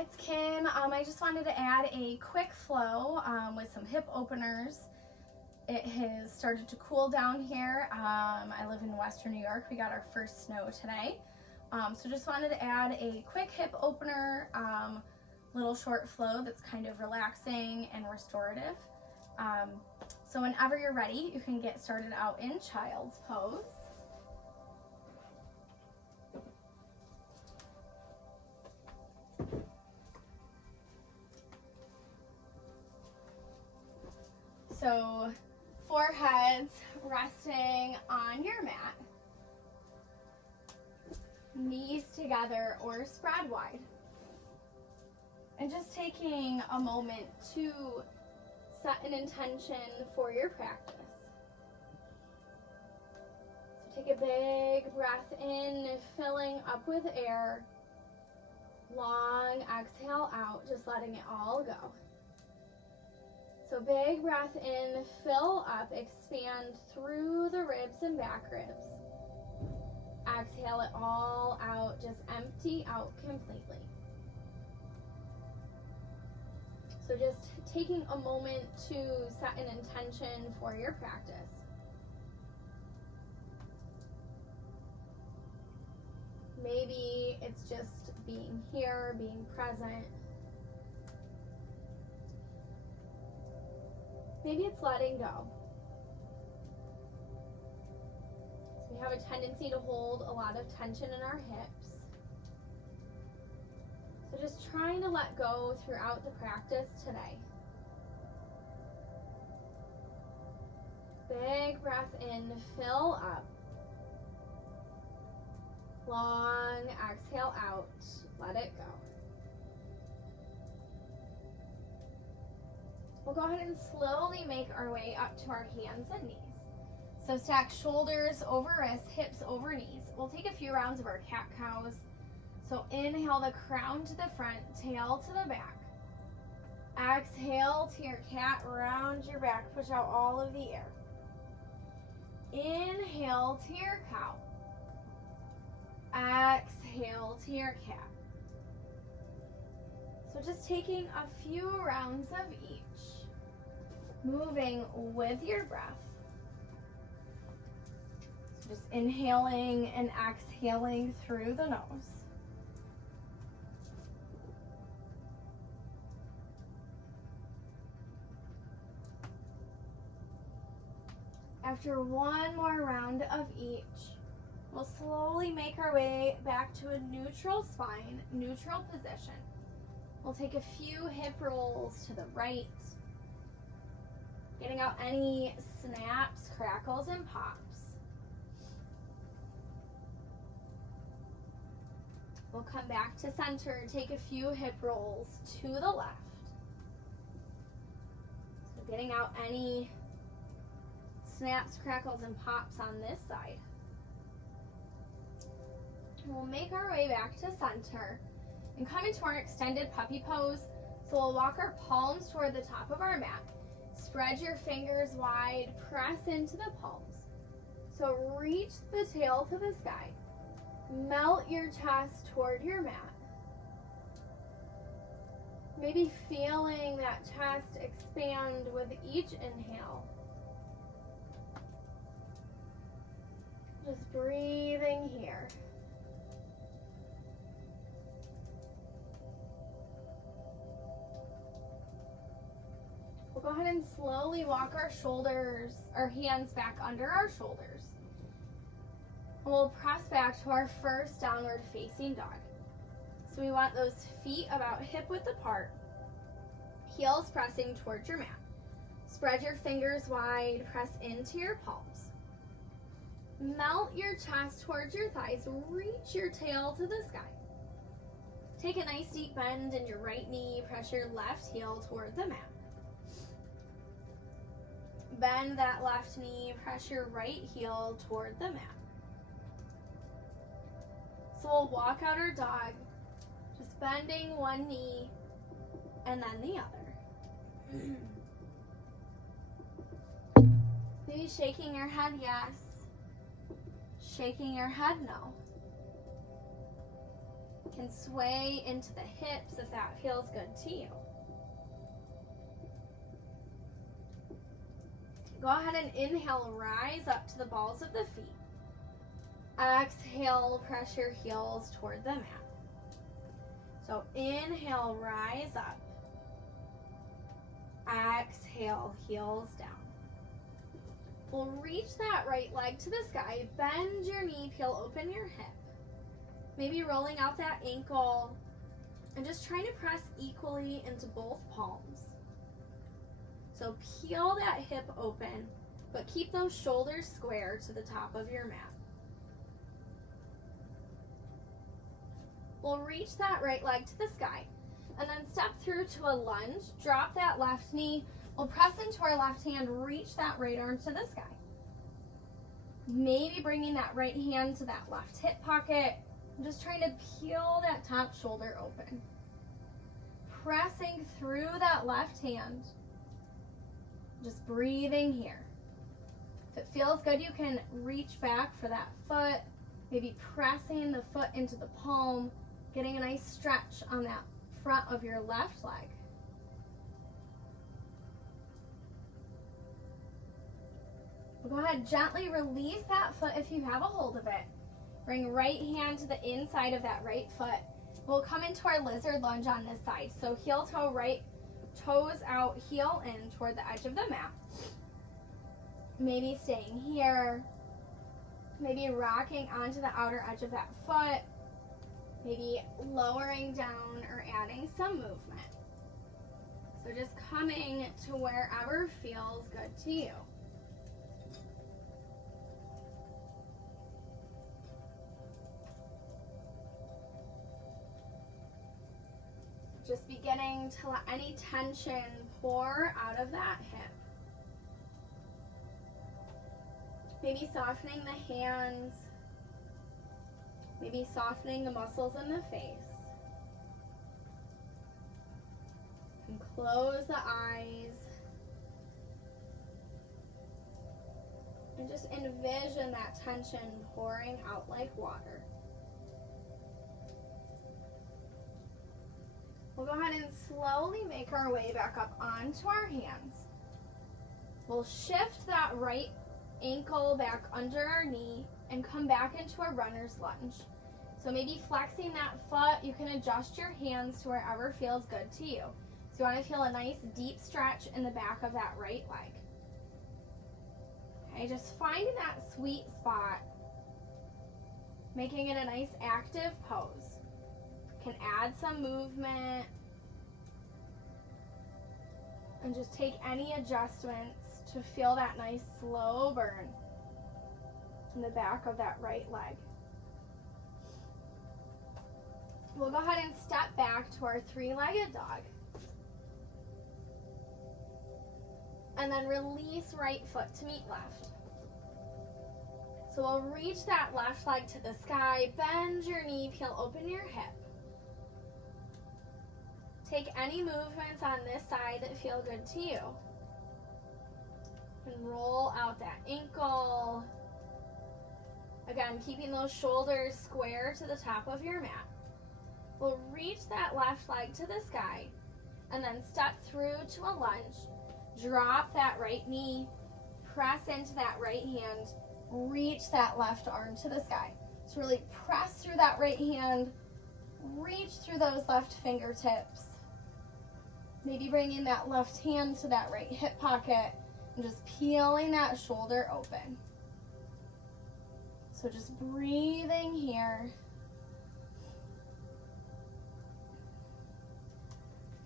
it's Kim. I just wanted to add a quick flow with some hip openers. It has started to cool down here. I live in Western New York. We got our first snow today. So just wanted to add a quick hip opener, little short flow that's kind of relaxing and restorative. So whenever you're ready, you can get started out in child's pose. So foreheads resting on your mat, knees together or spread wide. And just taking a moment to set an intention for your practice. So take a big breath in, filling up with air. Long exhale out, just letting it all go. So big breath in, fill up, expand through the ribs and back ribs. Exhale it all out, just empty out completely. So just taking a moment to set an intention for your practice. Maybe it's just being here, being present. Maybe it's letting go. So we have a tendency to hold a lot of tension in our hips. So just trying to let go throughout the practice today. Big breath in, fill up. Long exhale out, let it go. We'll go ahead and slowly make our way up to our hands and knees. So stack shoulders over wrists, hips over knees. We'll take a few rounds of our cat-cows. So inhale the crown to the front, tail to the back. Exhale to your cat, round your back, push out all of the air. Inhale to your cow. Exhale to your cat. So just taking a few rounds of each. Moving with your breath. So just inhaling and exhaling through the nose. After one more round of each, we'll slowly make our way back to a neutral spine, neutral position. We'll take a few hip rolls to the right, getting out any snaps, crackles, and pops. We'll come back to center, take a few hip rolls to the left. So getting out any snaps, crackles, and pops on this side. And we'll make our way back to center and come into our extended puppy pose. So we'll walk our palms toward the top of our mat. Spread your fingers wide, press into the palms. So reach the tail to the sky. Melt your chest toward your mat. Maybe feeling that chest expand with each inhale. Just breathing here. We'll go ahead and slowly walk our hands back under our shoulders. And we'll press back to our first downward facing dog. So we want those feet about hip width apart, heels pressing towards your mat. Spread your fingers wide, press into your palms. Melt your chest towards your thighs, reach your tail to the sky. Take a nice deep bend in your right knee, press your left heel toward the mat. Bend that left knee, press your right heel toward the mat. So we'll walk out our dog, just bending one knee and then the other. Maybe shaking your head yes, shaking your head no. You can sway into the hips if that feels good to you. Go ahead and inhale, rise up to the balls of the feet. Exhale, press your heels toward the mat. So inhale, rise up. Exhale, heels down. We'll reach that right leg to the sky. Bend your knee, peel open your hip. Maybe rolling out that ankle and just trying to press equally into both palms. So peel that hip open, but keep those shoulders square to the top of your mat. We'll reach that right leg to the sky and then step through to a lunge. Drop that left knee. We'll press into our left hand, reach that right arm to the sky. Maybe bringing that right hand to that left hip pocket. I'm just trying to peel that top shoulder open. Pressing through that left hand. Just breathing here. If it feels good, you can reach back for that foot. Maybe pressing the foot into the palm, getting a nice stretch on that front of your left leg. We'll go ahead, gently release that foot if you have a hold of it. Bring right hand to the inside of that right foot. We'll come into our lizard lunge on this side. So heel toe right, toes out, heel in toward the edge of the mat. Maybe staying here. Maybe rocking onto the outer edge of that foot. Maybe lowering down or adding some movement. So just coming to wherever feels good to you. Just beginning to let any tension pour out of that hip. Maybe softening the hands. Maybe softening the muscles in the face. And close the eyes. And just envision that tension pouring out like water. We'll go ahead and slowly make our way back up onto our hands. We'll shift that right ankle back under our knee and come back into a runner's lunge. So maybe flexing that foot, you can adjust your hands to wherever feels good to you. So you want to feel a nice deep stretch in the back of that right leg. Okay, just finding that sweet spot, making it a nice active pose. Can add some movement and just take any adjustments to feel that nice slow burn in the back of that right leg. We'll go ahead and step back to our three-legged dog. And then release right foot to meet left. So we'll reach that left leg to the sky, bend your knee, peel open your hip. Take any movements on this side that feel good to you. And roll out that ankle. Again, keeping those shoulders square to the top of your mat. We'll reach that left leg to the sky and then step through to a lunge. Drop that right knee, press into that right hand, reach that left arm to the sky. So really press through that right hand, reach through those left fingertips. Maybe bringing that left hand to that right hip pocket and just peeling that shoulder open. So just breathing here.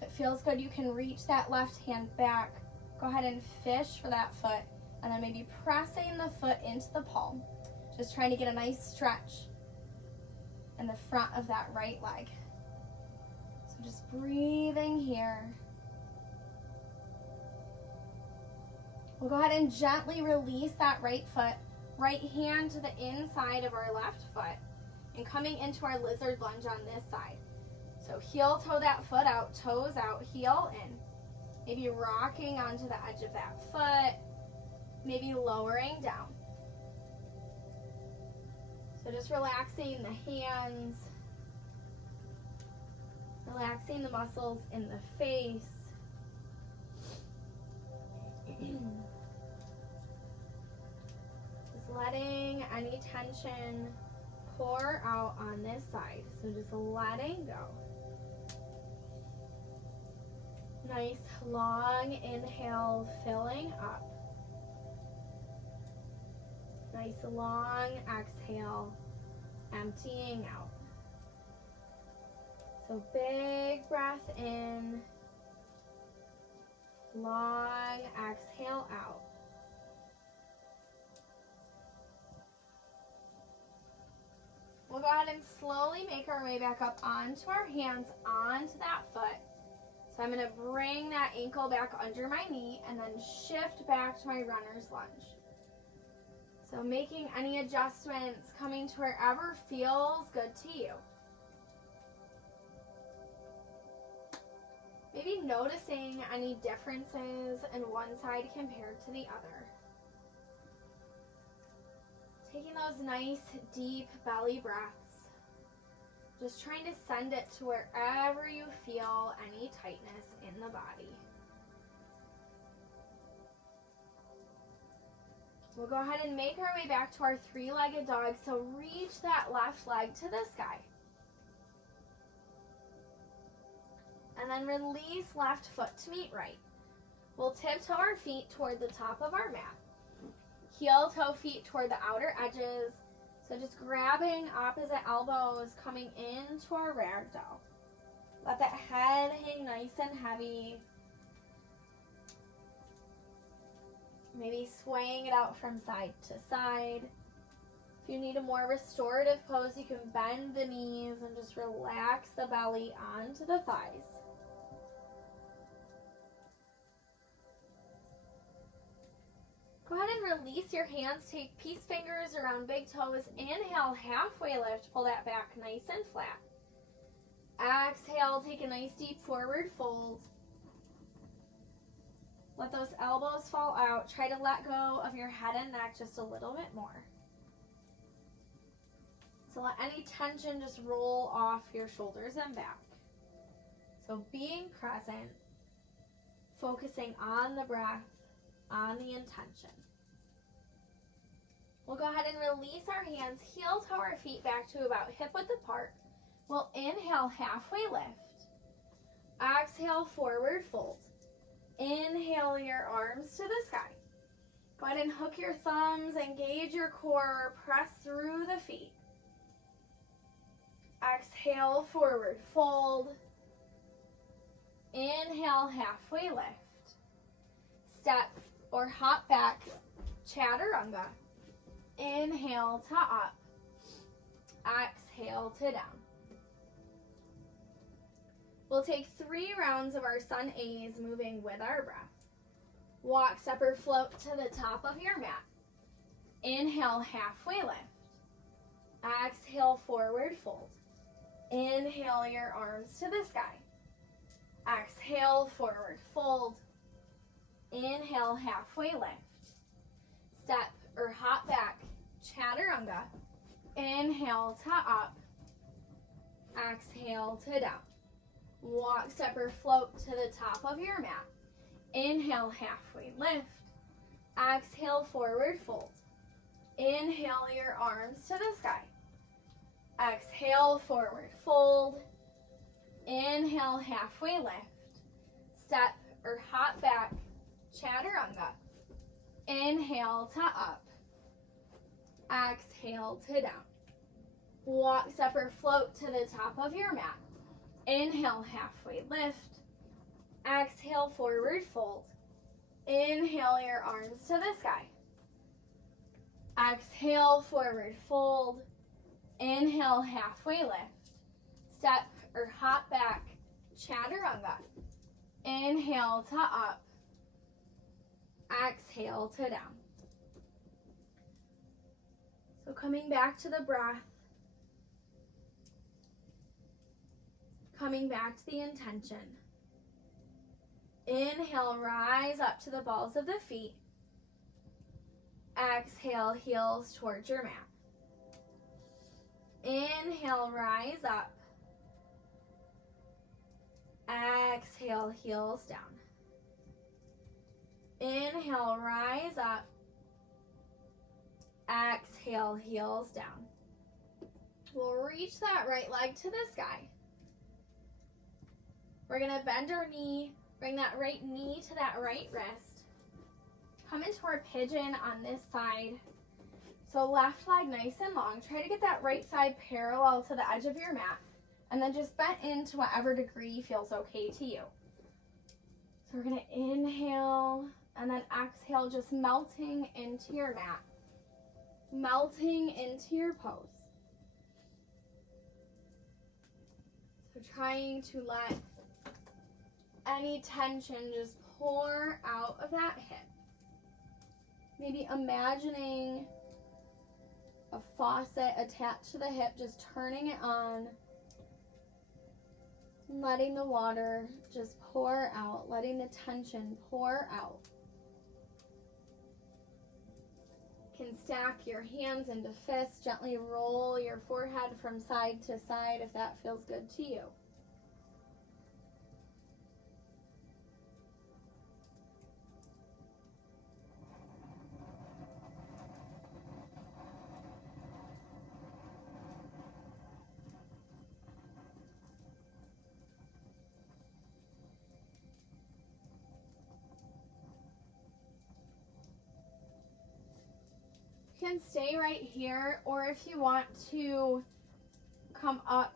If it feels good, you can reach that left hand back. Go ahead and fish for that foot and then maybe pressing the foot into the palm. Just trying to get a nice stretch in the front of that right leg. So just breathing here. We'll go ahead and gently release that right foot, right hand to the inside of our left foot, and coming into our lizard lunge on this side. So heel toe that foot out, toes out, heel in. Maybe rocking onto the edge of that foot, maybe lowering down. So just relaxing the hands, Relaxing the muscles in the face. Just letting any tension pour out on this side. So just letting go. Nice long inhale, filling up. Nice long exhale, emptying out. So big breath in, long exhale out. We'll go ahead and slowly make our way back up onto our hands, onto that foot. So I'm going to bring that ankle back under my knee and then shift back to my runner's lunge. So making any adjustments, coming to wherever feels good to you. Maybe noticing any differences in one side compared to the other. Taking those nice deep belly breaths. Just trying to send it to wherever you feel any tightness in the body. We'll go ahead and make our way back to our three-legged dog. So reach that left leg to the sky. And then release left foot to meet right. We'll tiptoe our feet toward the top of our mat. Heel toe feet toward the outer edges. So just grabbing opposite elbows, coming into our ragdoll. Let that head hang nice and heavy. Maybe swaying it out from side to side. If you need a more restorative pose, you can bend the knees and just relax the belly onto the thighs. Go ahead and release your hands. Take peace fingers around big toes. Inhale, halfway lift. Pull that back nice and flat. Exhale, take a nice deep forward fold. Let those elbows fall out. Try to let go of your head and neck just a little bit more. So let any tension just roll off your shoulders and back. So being present, focusing on the breath, on the intention. We'll go ahead and release our hands, heel toe our feet back to about hip width apart. We'll inhale, halfway lift. Exhale, forward fold. Inhale your arms to the sky. Go ahead and hook your thumbs, engage your core, press through the feet. Exhale, forward fold. Inhale, halfway lift. Step or hop back, chaturanga. Inhale to up. Exhale to down. We'll take 3 rounds of our sun A's, moving with our breath. Walk, step, or float to the top of your mat. Inhale, halfway lift. Exhale, forward fold. Inhale your arms to the sky. Exhale, forward fold. Inhale, halfway lift. Step or hop back, chaturanga. Inhale to up. Exhale to down. Walk, step, or float to the top of your mat. Inhale, halfway lift. Exhale, forward fold. Inhale your arms to the sky. Exhale, forward fold. Inhale, halfway lift. Step or hop back, chaturanga. Inhale to up. Exhale to down. Walk, step, or float to the top of your mat. Inhale, halfway lift. Exhale, forward fold. Inhale your arms to the sky. Exhale, forward fold. Inhale, halfway lift. Step or hop back, chaturanga. Inhale to up. Exhale to down. So coming back to the breath. Coming back to the intention. Inhale, rise up to the balls of the feet. Exhale, heels towards your mat. Inhale, rise up. Exhale, heels down. Inhale, rise up. Exhale, heels down. We'll reach that right leg to the sky. We're gonna bend our knee, bring that right knee to that right wrist. Come into our pigeon on this side. So left leg nice and long. Try to get that right side parallel to the edge of your mat. And then just bend into whatever degree feels okay to you. So we're gonna inhale and then exhale, just melting into your mat. Melting into your pose. So trying to let any tension just pour out of that hip. Maybe imagining a faucet attached to the hip, just turning it on, letting the water just pour out, letting the tension pour out. You can stack your hands into fists, gently roll your forehead from side to side if that feels good to you. You can stay right here, or if you want to come up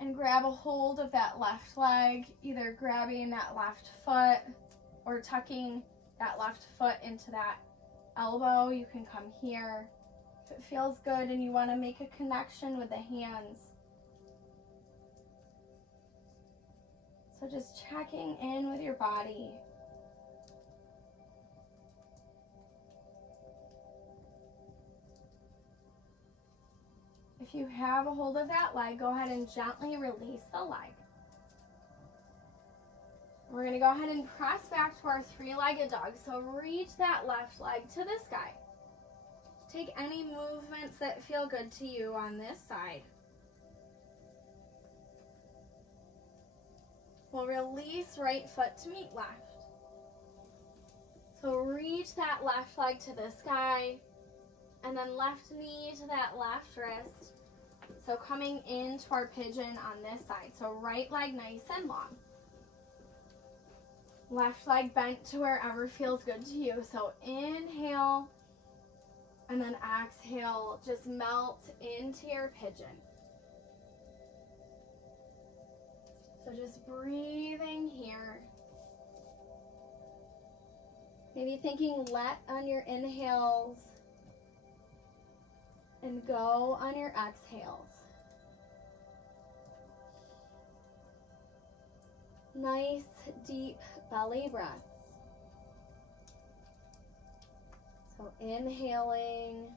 and grab a hold of that left leg, either grabbing that left foot or tucking that left foot into that elbow, you can come here. If it feels good and you want to make a connection with the hands. So just checking in with your body. If you have a hold of that leg, go ahead and gently release the leg. We're going to go ahead and press back to our three-legged dog. So reach that left leg to the sky. Take any movements that feel good to you on this side. We'll release right foot to meet left. So reach that left leg to the sky. And then left knee to that left wrist. So coming into our pigeon on this side. So right leg nice and long. Left leg bent to wherever feels good to you. So inhale and then exhale. Just melt into your pigeon. So just breathing here. Maybe thinking let on your inhales and go on your exhales. Nice deep belly breaths. So inhaling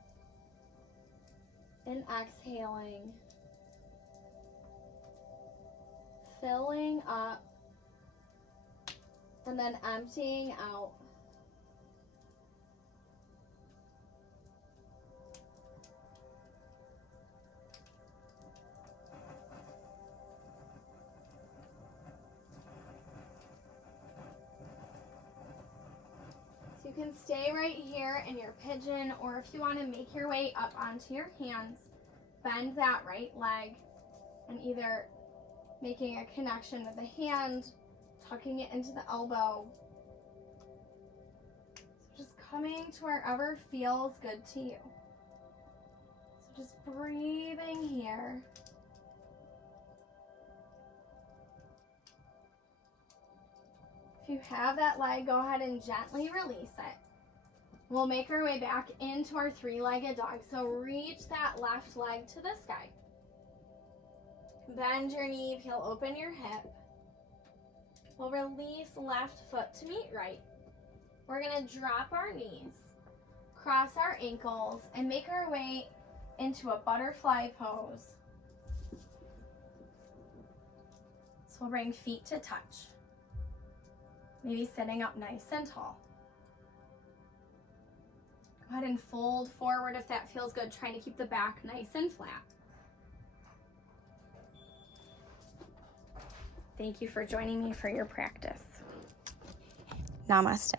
and exhaling. Filling up and then emptying out. You can stay right here in your pigeon, or if you want to make your way up onto your hands, bend that right leg and either making a connection with the hand, tucking it into the elbow. So just coming to wherever feels good to you. So just breathing here. If you have that leg, go ahead and gently release it. We'll make our way back into our three-legged dog. So reach that left leg to the sky. Bend your knee, peel open your hip. We'll release left foot to meet right. We're going to drop our knees, cross our ankles, and make our way into a butterfly pose. So we'll bring feet to touch. Maybe sitting up nice and tall. Go ahead and fold forward if that feels good, trying to keep the back nice and flat. thank you for joining me for your practice. Namaste.